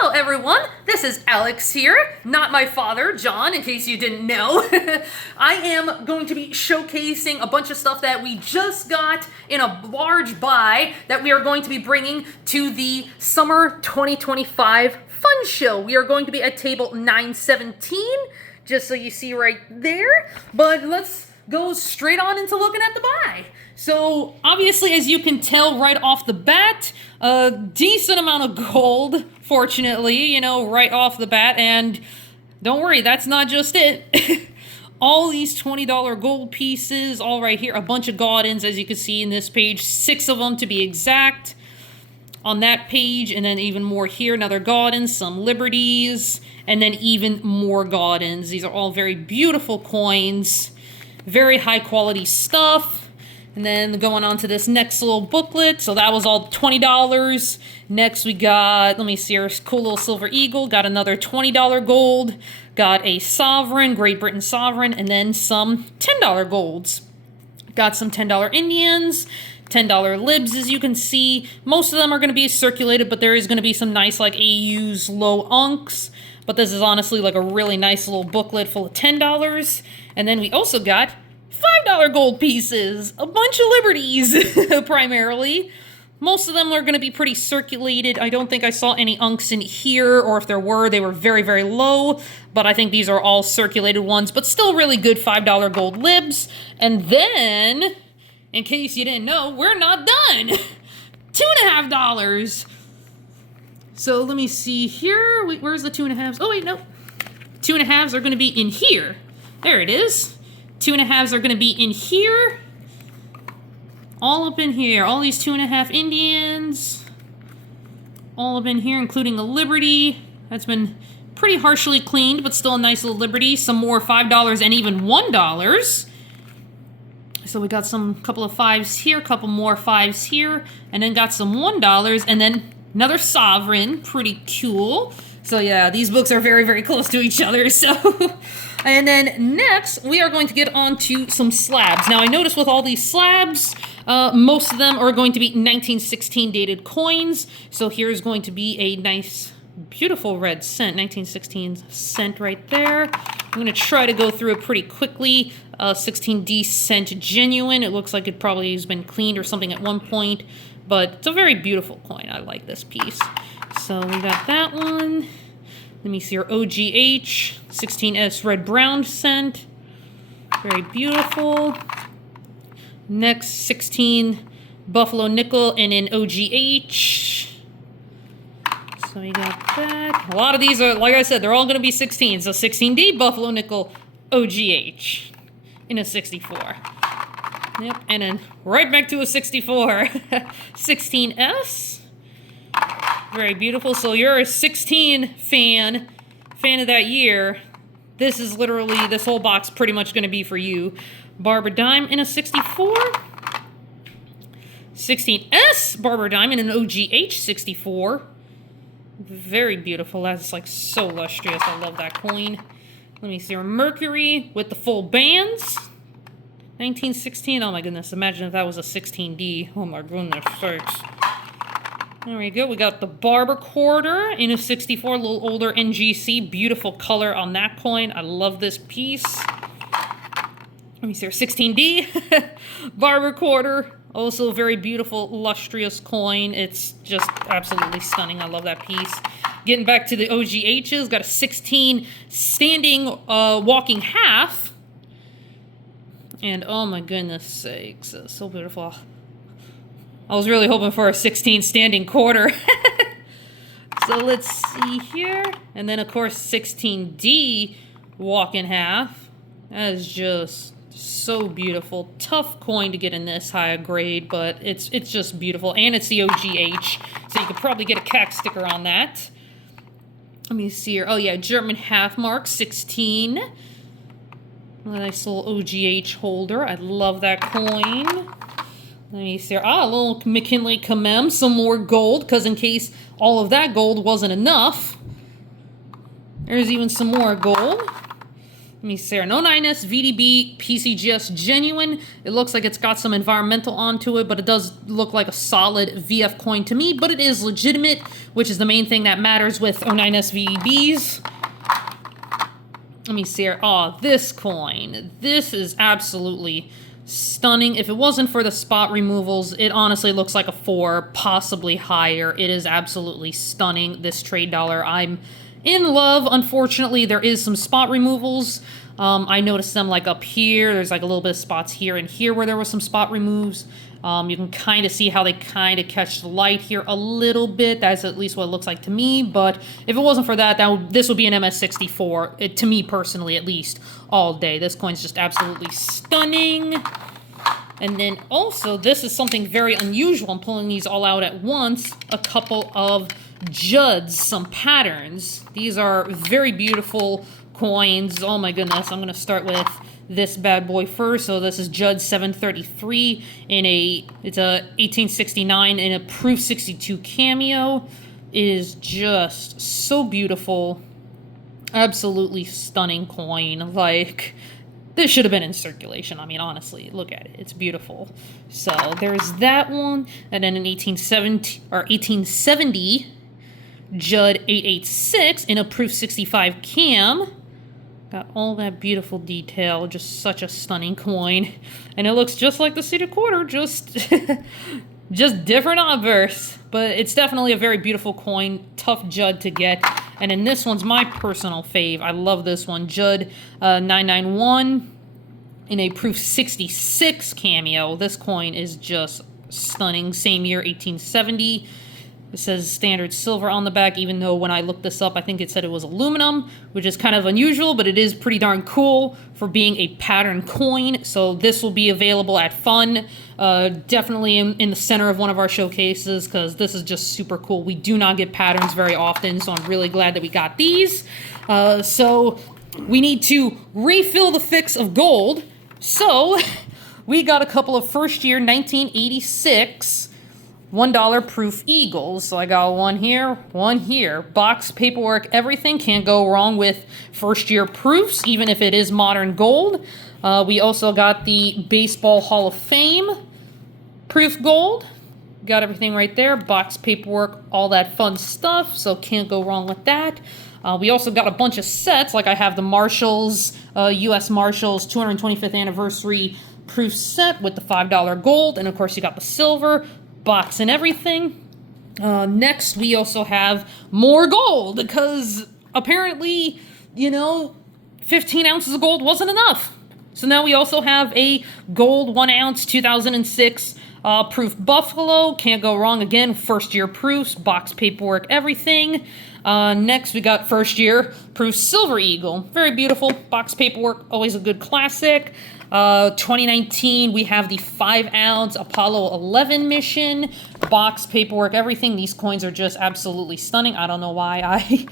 Hello everyone, this is Alex here, not my father, John, in case you didn't know. I am going to be showcasing a bunch of stuff that we just got in a large buy that we are going to be bringing to the Summer 2025 Fun Show. We are going to be at table 917, just so you see right there, but let's go straight on into looking at the buy. So, obviously, as you can tell right off the bat, a decent amount of gold, fortunately, right off the bat. And don't worry, that's not just it. All these $20 gold pieces, all right here. A bunch of Gaudens, as you can see in this page. 6 of them to be exact on that page. And then even more here. Another Gaudens, some Liberties, and then even more Gaudens. These are all very beautiful coins. Very high quality stuff. And then going on to this next little booklet. So that was all $20. Next we got, let me see here, cool little silver eagle. Got another $20 gold. Got a sovereign, Great Britain sovereign. And then some $10 golds. Got some $10 Indians. $10 libs, as you can see. Most of them are going to be circulated, but there is going to be some nice like AUs, low unks. But this is honestly like a really nice little booklet full of $10. And then we also got $5 gold pieces, a bunch of Liberties, primarily. Most of them are going to be pretty circulated. I don't think I saw any unks in here, or if there were, they were very, very low. But I think these are all circulated ones, but still really good $5 gold libs. And then, in case you didn't know, we're not done. $2.50. So let me see here. Wait, where's the 2.5s? Oh, wait, no. 2.5s are going to be in here. There it is. 2.5s are going to be in here. All up in here. All these 2.5 Indians. All up in here, including a Liberty. That's been pretty harshly cleaned, but still a nice little Liberty. Some more $5 and even $1. So we got some couple of 5s here, couple more 5s here, and then got some $1, and then another sovereign. Pretty cool. So yeah, these books are very, very close to each other, so... And then next, we are going to get on to some slabs. Now, I noticed with all these slabs, most of them are going to be 1916 dated coins. So here's going to be a nice, beautiful red cent, 1916 cent right there. I'm going to try to go through it pretty quickly. 16D cent genuine. It looks like it probably has been cleaned or something at one point. But it's a very beautiful coin. I like this piece. So we got that one. Let me see your OGH, 16S red brown cent. Very beautiful. Next, 16 Buffalo nickel and an OGH. So we got that. A lot of these are, like I said, they're all going to be 16. So 16D Buffalo nickel OGH in a 64. Yep, and then right back to a 64. 16S. Very beautiful. So you're a 16 fan of that year. This is literally, this whole box pretty much going to be for you. Barber Dime in a 64. 16S Barber Dime in an OGH 64. Very beautiful. That's like so lustrous. I love that coin. Let me see. Mercury with the full bands. 1916. Oh my goodness. Imagine if that was a 16D. Oh my goodness sakes. There we go. We got the Barber Quarter in a 64, a little older NGC. Beautiful color on that coin. I love this piece. Let me see here. 16D. Barber Quarter. Also a very beautiful, lustrous coin. It's just absolutely stunning. I love that piece. Getting back to the OGHs. Got a 16 standing walking half. And oh my goodness sakes. So beautiful. I was really hoping for a 16 standing quarter. So let's see here. And then, of course, 16D walk in half. That is just so beautiful. Tough coin to get in this high a grade, but it's just beautiful. And it's the OGH, so you could probably get a CAC sticker on that. Let me see here. Oh, yeah, German half mark, 16. A nice little OGH holder. I love that coin. Let me see. A little McKinley Commem, some more gold, because in case all of that gold wasn't enough, there's even some more gold. Let me see here. No 9S VDB PCGS genuine. It looks like it's got some environmental onto it, but it does look like a solid VF coin to me, but it is legitimate, which is the main thing that matters with 09S VDBs. Let me see here. Oh, this coin. This is absolutely stunning. If it wasn't for the spot removals, it honestly looks like a 4, possibly higher. It is absolutely stunning, this trade dollar. I'm in love. Unfortunately, there is some spot removals. I noticed them like up here. There's like a little bit of spots here and here where there was some spot removes. You can kind of see how they kind of catch the light here a little bit. That's at least what it looks like to me. But if it wasn't for that, this would be an MS64, to me personally at least, all day. This coin's just absolutely stunning. And then also, this is something very unusual. I'm pulling these all out at once. A couple of Judds, some patterns. These are very beautiful coins. Oh my goodness. I'm going to start with this bad boy first. So this is Judd 733 it's a 1869 in a Proof 62 cameo. It is just so beautiful. Absolutely stunning coin. Like, this should have been in circulation. I mean, honestly, look at it. It's beautiful. So there's that one. And then in 1870 Judd 886 in a Proof 65 cam. Got all that beautiful detail. Just such a stunning coin. And it looks just like the seated quarter, just different obverse. But it's definitely a very beautiful coin. Tough Judd to get. And then this one's my personal fave. I love this one. Judd 991 in a Proof 66 cameo. This coin is just stunning. Same year, 1870. It says standard silver on the back, even though when I looked this up, I think it said it was aluminum, which is kind of unusual, but it is pretty darn cool for being a pattern coin. So this will be available at Fun, definitely in the center of one of our showcases, because this is just super cool. We do not get patterns very often, so I'm really glad that we got these. So we need to refill the fix of gold. So we got a couple of first year 1986 $1 proof eagles. So I got one here. Box, paperwork, everything. Can't go wrong with first year proofs, even if it is modern gold. We also got the Baseball Hall of Fame proof gold. Got everything right there. Box, paperwork, all that fun stuff. So can't go wrong with that. We also got a bunch of sets. Like I have the Marshalls, U.S. Marshalls 225th anniversary proof set with the $5 gold. And of course you got the silver box and everything. Next, we also have more gold, because apparently, 15 ounces of gold wasn't enough. So now we also have a gold 1 ounce 2006 proof Buffalo. Can't go wrong again. First year proofs, box, paperwork, everything. Next, we got first year proof Silver Eagle. Very beautiful. Box, paperwork, always a good classic. 2019, we have the 5 ounce Apollo 11 mission. Box, paperwork, everything. These coins are just absolutely stunning. I don't know why I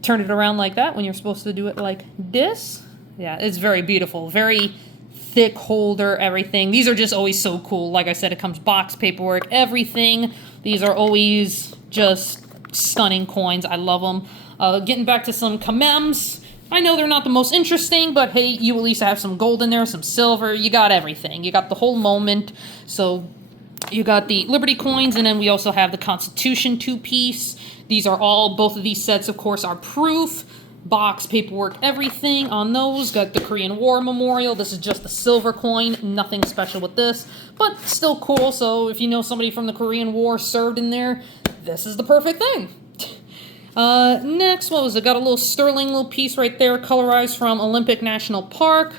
turned it around like that when you're supposed to do it like this. Yeah, it's very beautiful. Very thick holder, everything. These are just always so cool. Like I said, it comes box, paperwork, everything. These are always just stunning coins. I love them. Getting back to some commems. I know they're not the most interesting, but hey, you at least have some gold in there, some silver. You got everything. You got the whole moment. So you got the Liberty coins, and then we also have the Constitution 2-piece. These are both of these sets, of course, are proof. Box, paperwork, everything on those. Got the Korean War Memorial. This is just the silver coin. Nothing special with this, but still cool. So if you know somebody from the Korean War served in there, this is the perfect thing. Next, what was it? Got a little sterling little piece right there, colorized from Olympic National Park.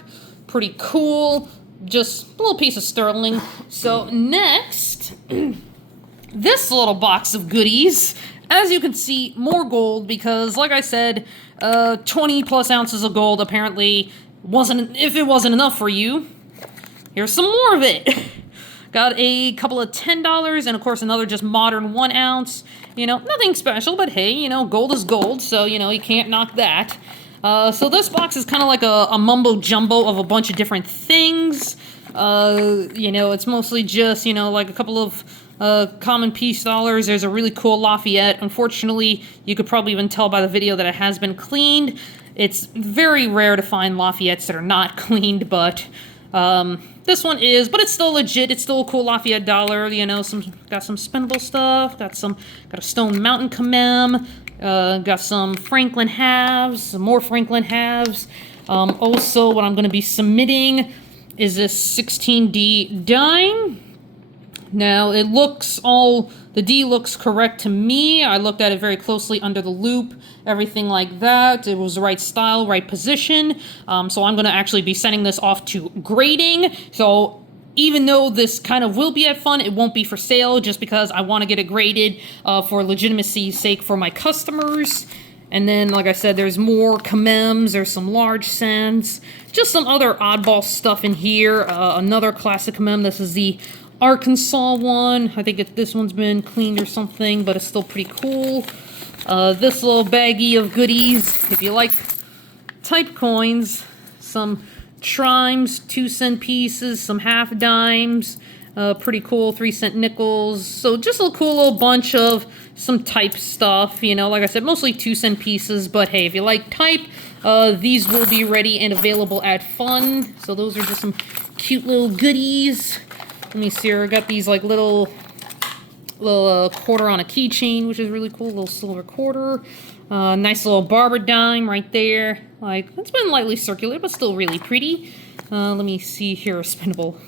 Pretty cool. Just a little piece of sterling. So next, this little box of goodies. As you can see, more gold, because like I said, 20 plus ounces of gold apparently if it wasn't enough for you, here's some more of it. Got a couple of $10, and of course another just modern 1 ounce. Nothing special, but hey, gold is gold, so, you can't knock that. So this box is kind of like a mumbo-jumbo of a bunch of different things. It's mostly just, like a couple of common piece dollars. There's a really cool Lafayette. Unfortunately, you could probably even tell by the video that it has been cleaned. It's very rare to find Lafayette's that are not cleaned, but this one is, but it's still legit. It's still a cool Lafayette dollar, you know, got some spendable stuff, got a Stone Mountain commem, got some Franklin halves, some more Franklin halves. Also, what I'm going to be submitting is this 16D dime. Now, the D looks correct to me. I looked at it very closely under the loop, everything like that. It was the right style, right position. So I'm going to actually be sending this off to grading. So even though this kind of will be at fun, it won't be for sale just because I want to get it graded for legitimacy's sake for my customers. And then, like I said, there's more commems, there's some large cents, just some other oddball stuff in here. Another classic commem, this is the Arkansas one. I think this one's been cleaned or something, but it's still pretty cool. This little baggie of goodies, if you like type coins, some trimes, 2-cent pieces, some half dimes, pretty cool 3-cent nickels. So just a cool little bunch of some type stuff, you know, like I said, mostly 2-cent pieces, but hey, if you like type, these will be ready and available at Fun. So those are just some cute little goodies. Let me see here, I got these like little quarter on a keychain, which is really cool, little silver quarter. Nice little barber dime right there. Like, it's been lightly circular, but still really pretty. Let me see here, a spendable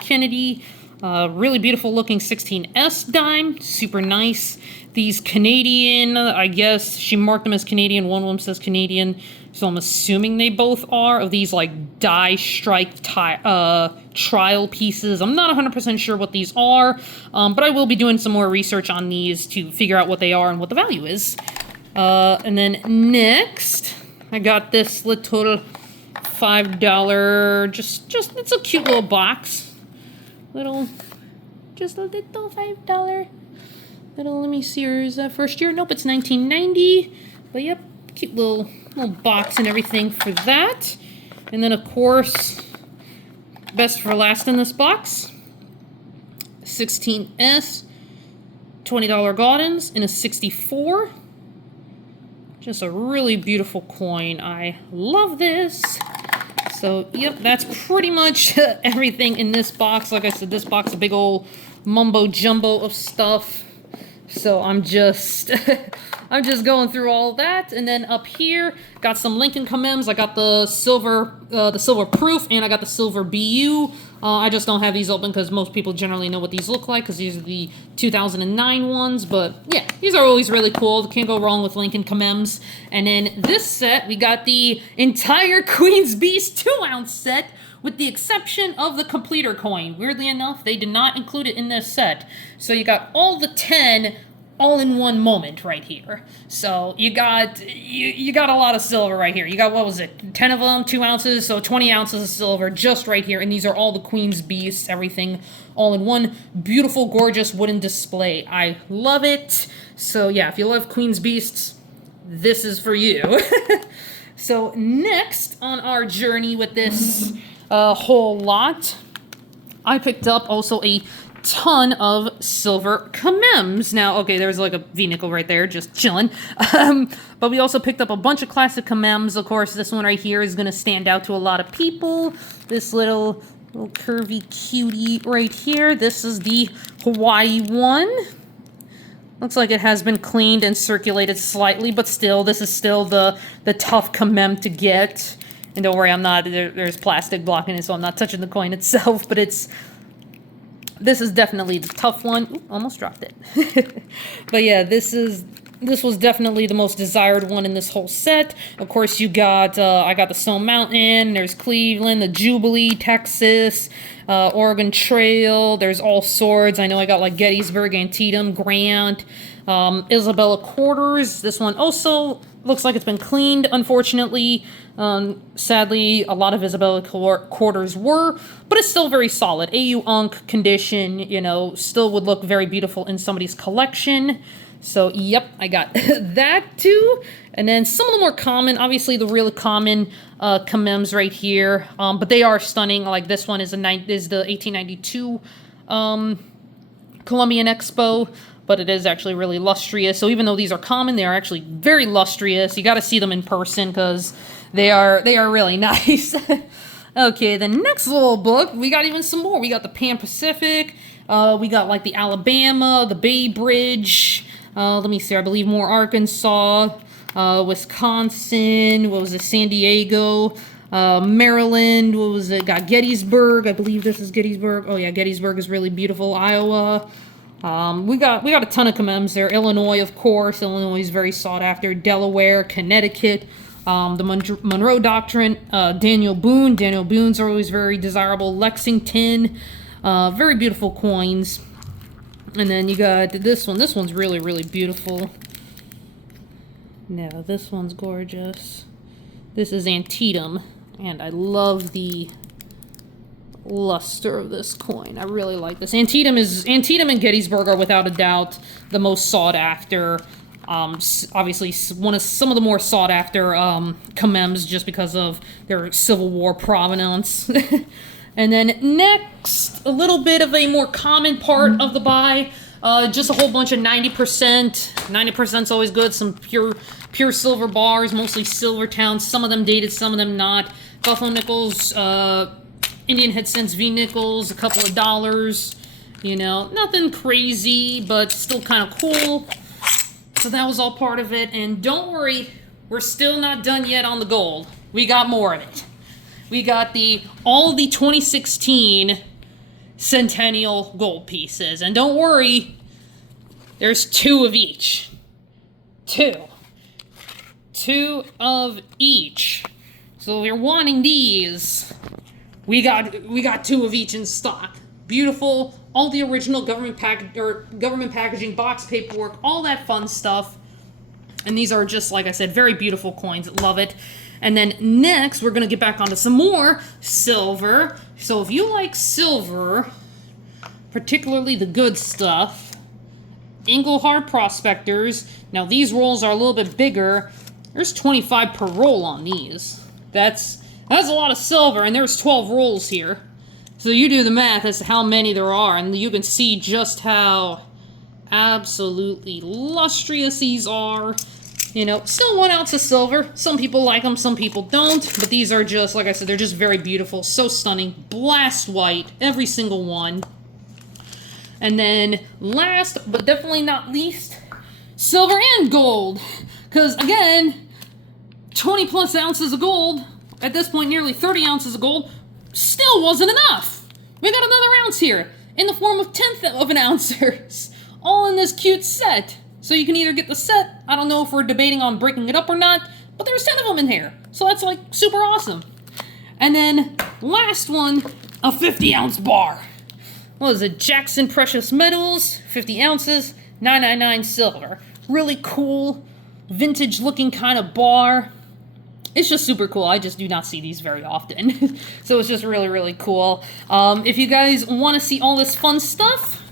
Kennedy. Really beautiful looking 16S dime, super nice. These Canadian, I guess she marked them as Canadian, one of them says Canadian, so I'm assuming they both are, of these like die strike trial pieces. I'm not 100% sure what these are, but I will be doing some more research on these to figure out what they are and what the value is. And then next, I got this little $5, just it's a cute little box. Just a little $5. Let me see, or is that first year? Nope, it's 1990. But yep, cute little box and everything for that. And then, of course, best for last in this box, 16S, $20 Gaudens in a 64. Just a really beautiful coin. I love this. So, yep, that's pretty much everything in this box. Like I said, this box is a big old mumbo-jumbo of stuff. So I'm just going through all that, and then up here got some Lincoln commems. I got the silver proof, and I got the silver BU. I just don't have these open because most people generally know what these look like because these are the 2009 ones. But yeah, these are always really cool. Can't go wrong with Lincoln commems. And then this set, we got the entire Queen's Beast 2-ounce set, with the exception of the completer coin. Weirdly enough, they did not include it in this set. So you got all the 10 all in one moment right here. So you got a lot of silver right here. You got, what was it, 10 of them, 2 ounces, so 20 ounces of silver just right here. And these are all the Queen's Beasts, everything all in one beautiful, gorgeous wooden display. I love it. So yeah, if you love Queen's Beasts, this is for you. So next on our journey with this whole lot, I picked up also a ton of silver commems. Now, okay, there's like a V-nickel right there, just chilling. But we also picked up a bunch of classic commems. Of course, this one right here is going to stand out to a lot of people. This little curvy cutie right here. This is the Hawaii one. Looks like it has been cleaned and circulated slightly, but still, this is still the tough commem to get. And don't worry, there's plastic blocking it, so I'm not touching the coin itself, but this is definitely the tough one. Ooh, almost dropped it. But yeah, this was definitely the most desired one in this whole set. Of course, you got, I got the Stone Mountain, there's Cleveland, the Jubilee, Texas, Oregon Trail, there's all swords. I know I got like Gettysburg, Antietam, Grant, Isabella Quarters. This one also looks like it's been cleaned, unfortunately. Sadly, a lot of Isabella Quarters were, but it's still very solid. AU Unk condition, you know, still would look very beautiful in somebody's collection. So, yep, I got that too. And then some of the more common, obviously the really common commems right here, but they are stunning. Like this one is the 1892 Columbian Expo. but it is actually really lustrous. So even though these are common, they are actually very lustrous. You got to see them in person because they are really nice. Okay, the next little book, we got even some more. We got the Pan-Pacific. We got like the Alabama, the Bay Bridge. Let me see, I believe more Arkansas, Wisconsin, what was it, San Diego, Maryland, what was it, got Gettysburg, I believe this is Gettysburg. Oh yeah, Gettysburg is really beautiful. Iowa. We got a ton of commems there. Illinois, of course. Illinois is very sought after. Delaware, Connecticut, the Monroe Doctrine, Daniel Boone. Daniel Boone's are always very desirable. Lexington, very beautiful coins. And then you got this one. This one's really, really beautiful. No, this one's gorgeous. This is Antietam, and I love the luster of this coin. I really like this. Antietam and Gettysburg are without a doubt the most sought after. Obviously, some of the more sought after commems just because of their Civil War provenance. And then next, a little bit of a more common part of the buy. Just a whole bunch of 90%. 90%'s always good. Some pure silver bars, mostly silver towns. Some of them dated, some of them not. Buffalo nickels, Indian head cents, V nickels, a couple of dollars. You know, nothing crazy, but still kind of cool. So that was all part of it. And don't worry, we're still not done yet on the gold. We got more of it. We got all the 2016 Centennial gold pieces. And don't worry, there's 2 of each. 2. 2 of each. So if you're wanting these, we got 2 of each in stock. Beautiful, all the original government packaging, box paperwork, all that fun stuff. And these are just, like I said, very beautiful coins. Love it. And then next, we're going to get back onto some more silver. So if you like silver, particularly the good stuff, Engelhard Prospectors. Now, these rolls are a little bit bigger. There's 25 per roll on these. That's a lot of silver, and there's 12 rolls here. So you do the math as to how many there are, and you can see just how absolutely lustrous these are. You know, still 1 ounce of silver. Some people like them, some people don't. But these are just, like I said, they're just very beautiful. So stunning. Blast white, every single one. And then last, but definitely not least, silver and gold. Because, again, 20 plus ounces of gold, at this point nearly 30 ounces of gold, still wasn't enough. We got another ounce here in the form of 1/10 of an ounce. All in this cute set. So you can either get the set, I don't know if we're debating on breaking it up or not, but there's 10 of them in here. So that's like super awesome. And then last one, a 50-ounce bar. What is it? Jackson Precious Metals, 50 ounces, $9.99 silver. Really cool, vintage looking kind of bar. It's just super cool. I just do not see these very often. So it's just really, really cool. If you guys want to see all this fun stuff,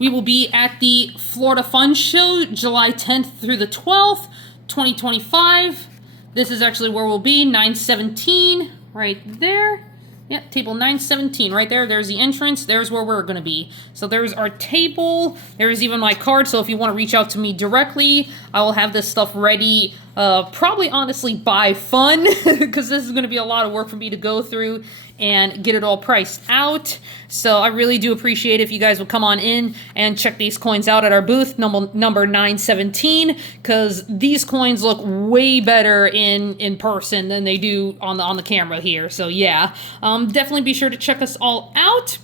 we will be at the Florida Fun Show, July 10th through the 12th, 2025. This is actually where we'll be, 917, right there. Yeah, table 917, right there. There's the entrance. There's where we're going to be. So there's our table. There's even my card, so if you want to reach out to me directly, I will have this stuff ready, probably honestly by fun, because this is going to be a lot of work for me to go through and get it all priced out. So I really do appreciate if you guys would come on in and check these coins out at our booth, number 917, because these coins look way better in person than they do on the camera here. So yeah, definitely be sure to check us all out.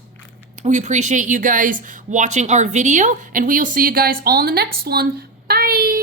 We appreciate you guys watching our video, and we will see you guys all in the next one. Bye!